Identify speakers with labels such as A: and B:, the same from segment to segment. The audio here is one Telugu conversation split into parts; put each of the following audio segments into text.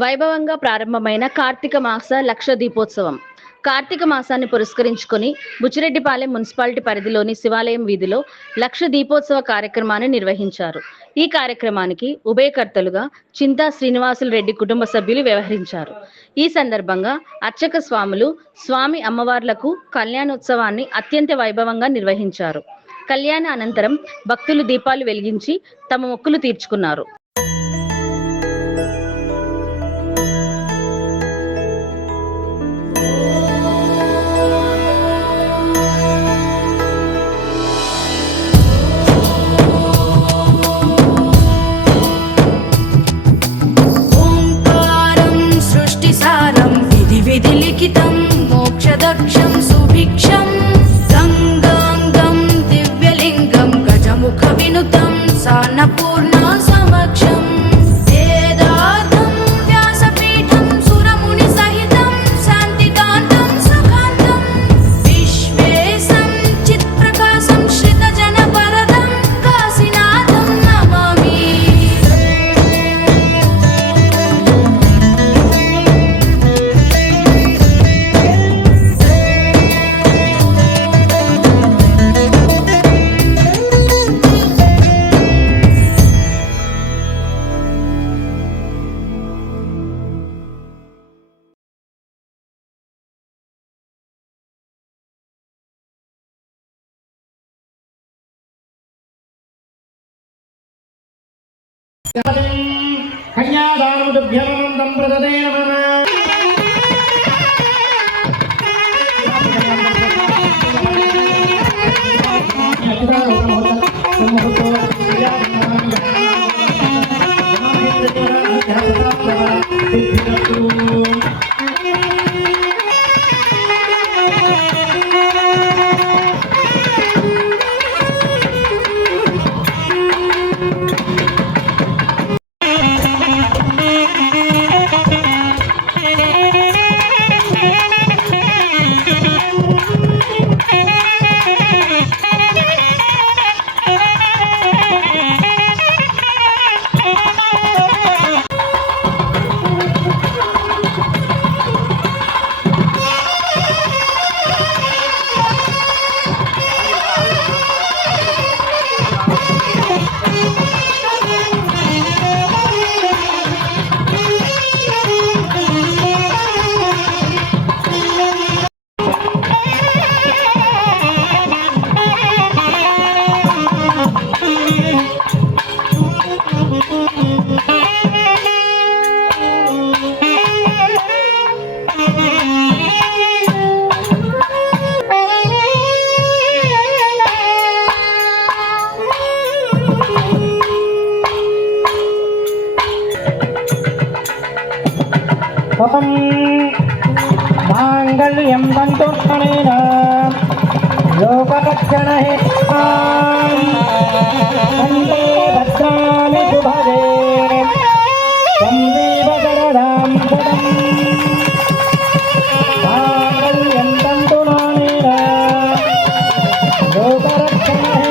A: వైభవంగా ప్రారంభమైన కార్తీక మాస లక్ష దీపోత్సవం. కార్తీక మాసాన్ని పురస్కరించుకొని బుచ్చిరెడ్డిపాలెం మున్సిపాలిటీ పరిధిలోని శివాలయం వీధిలో లక్ష దీపోత్సవ కార్యక్రమాన్ని నిర్వహించారు. ఈ కార్యక్రమానికి ఉభయకర్తలుగా చింతా శ్రీనివాసులు రెడ్డి కుటుంబ సభ్యులు వ్యవహరించారు. ఈ సందర్భంగా అర్చక స్వాములు స్వామి అమ్మవార్లకు కళ్యాణోత్సవాన్ని అత్యంత వైభవంగా నిర్వహించారు. కళ్యాణ అనంతరం భక్తులు దీపాలు వెలిగించి తమ మొక్కులు తీర్చుకున్నారు.
B: సృష్టి సారం విధి విధి లిఖితం మోక్షదక్షం
C: కన్యాదానముభ్యమనందం ప్రదదే నమ. స్వతం మాంగళ్యం తంతునేన లోకరక్షణ కంటే భద్రామి శుభదే త్వం దేవ గరడాం మాంగళ్యం తంతునేన లోకరక్షణ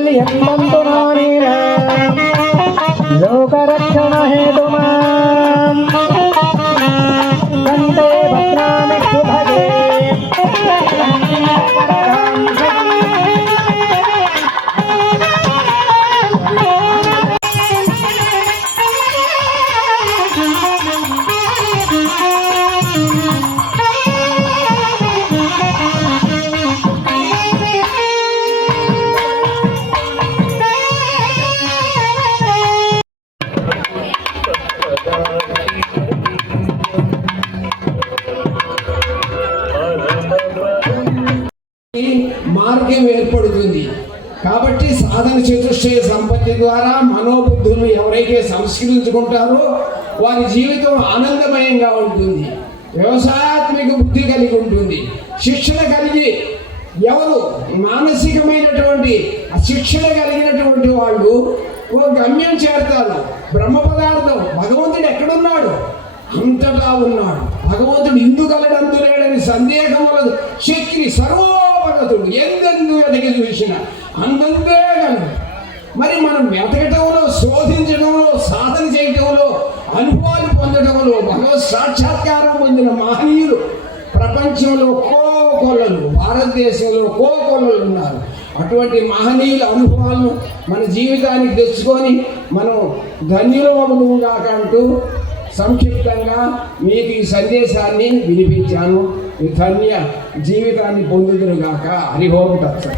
C: మాంగళ్యం తంతునానేన లోకరక్షణ హేతుమా కంటే
D: మార్గం ఏర్పడుతుంది. కాబట్టి సాధన చతుష్టయ సంపత్తి ద్వారా మనోబుద్ధులు ఎవరైతే సంస్కరించుకుంటారో వారి జీవితం ఆనందమయంగా ఉంటుంది. వ్యవసాయాత్మిక బుద్ధి కలిగి ఉంటుంది. శిక్షణ కలిగి ఎవరు మానసికమైనటువంటి శిక్షణ కలిగినటువంటి వాళ్ళు ఓ గమ్యం చేరతారు. బ్రహ్మ పదార్థం భగవంతుడు ఎక్కడున్నాడు? అంతటా ఉన్నాడు. భగవంతుడు ఇందు కలడందు సందేహం వలదు. శక్తి సర్వ ఎందెందు చూసిన అందంతే గలడు మరి మనం వెతకటంలో శోధించడంలో సాధన చేయటంలో అనుభవాలు పొందడంలో భగవత్ సాక్షాత్కారం పొందిన మహనీయులు ప్రపంచంలో కోకొల్లలు భారతదేశంలో కోకొల్లలు ఉన్నారు. అటువంటి మహనీయుల అనుభవాలను మన జీవితానికి తెచ్చుకొని మనం ధన్యులమవుతాం కాక అంటూ సంక్షిప్తంగా మీకు ఈ సందేశాన్ని వినిపించాను. ఈ ధన్య జీవితాన్ని పొందుదురుగాక. హరిహోం తత్సం.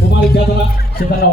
E: కుమారి చేతన సిద్ధంగా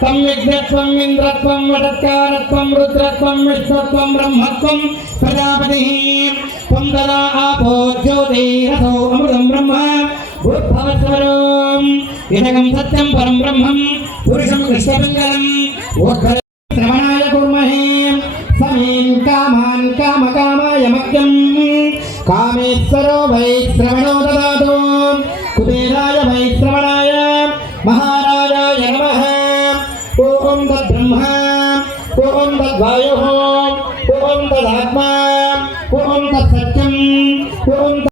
E: त्वं यज्ञत्वम् इन्द्रत्वं वटत्कारत्वं रुद्रत्वं विष्णुत्वं ब्रह्मत्वं प्रजापतिः त्वं तदा आपो ज्योतिरसौ अमृतं ब्रह्म भूर्भवस्वरोम् इदगं सत्यं परं ब्रह्मं पुरुषं कृष्णपिङ्गलम् श्रवणाय कुर्महे समीन् कामान् कामकामाय मह्यम् कामेश्वरो वै श्रवणो ఓం తద్వాయు ఓం